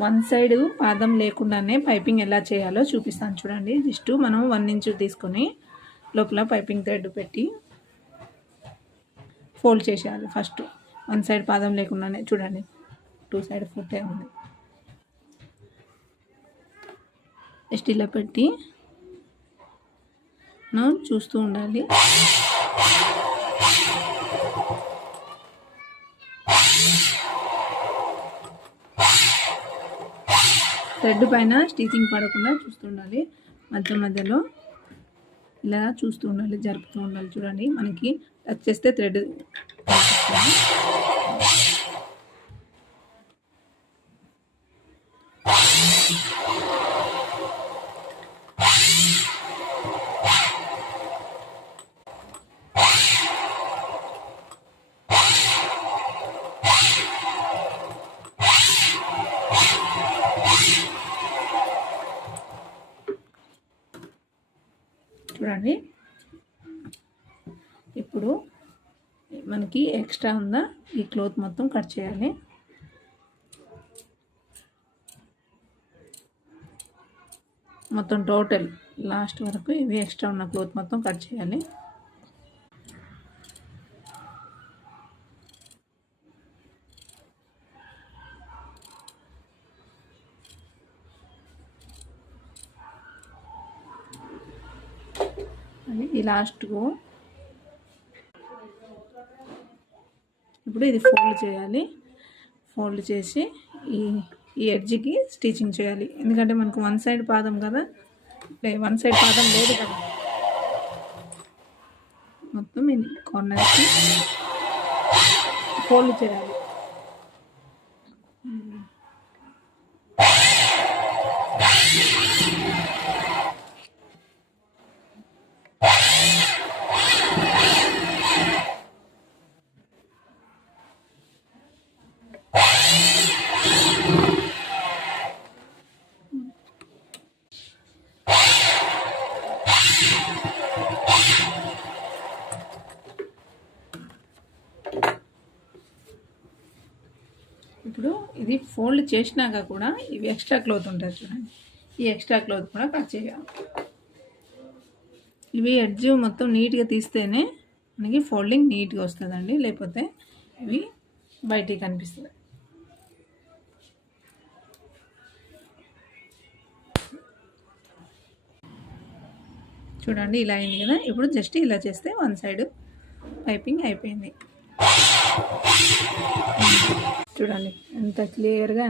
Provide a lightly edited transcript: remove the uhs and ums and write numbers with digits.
One side పాదం లేకుండానే piping ఎలా చేయాలో చూపిస్తాను చూడండి. జస్ట్ మనం 1 ఇంచ్ తీసుకొని లోపల పైపింగ్ థ్రెడ్ పెట్టి ఫోల్డ్ చేసేయాలి. ఫస్ట్ వన్ సైడ్ పాదం లేకుండానే చూడండి, 2 సైడ్ ఫుట్టే ఉంది. జస్ట్ ఇలా పెట్టి మనం చూస్తూ ఉండాలి. థ్రెడ్ పైన స్టిచింగ్ పడకుండా చూస్తుండాలి. మధ్య మధ్యలో ఇలా చూస్తూ ఉండాలి, జరుపుతూ ఉండాలి. చూడండి, మనకి టచ్ చేస్తే థ్రెడ్ చూడండి. ఇప్పుడు మనకి ఎక్స్ట్రా ఉందా ఈ క్లాత్ మొత్తం కట్ చేయాలి. మొత్తం టోటల్ లాస్ట్ వరకు ఇవి ఎక్స్ట్రా ఉన్న క్లాత్ మొత్తం కట్ చేయాలి. ఈ లాస్ట్కు ఇప్పుడు ఇది ఫోల్డ్ చేయాలి. ఫోల్డ్ చేసి ఈ ఎడ్జ్కి స్టిచ్చింగ్ చేయాలి. ఎందుకంటే మనకు వన్ సైడ్ పాదం కదా, వన్ సైడ్ పాదం లేదు కదా, మొత్తం కార్నర్కి ఫోల్డ్ చేయాలి. ఇప్పుడు ఇది ఫోల్డ్ చేసినాక కూడా ఇవి ఎక్స్ట్రా క్లాత్ ఉంటుంది చూడండి, ఈ ఎక్స్ట్రా క్లాత్ కూడా కట్ చేయాలి. ఇవి ఎడ్జ్ మొత్తం నీట్గా తీస్తేనే మనకి ఫోల్డింగ్ నీట్గా వస్తుందండి, లేకపోతే ఇవి బయటికి కనిపిస్తుంది. చూడండి, ఇలా అయింది కదా. ఇప్పుడు జస్ట్ ఇలా చేస్తే వన్ సైడ్ పైపింగ్ అయిపోయింది. చూడండి ఎంత క్లియర్గా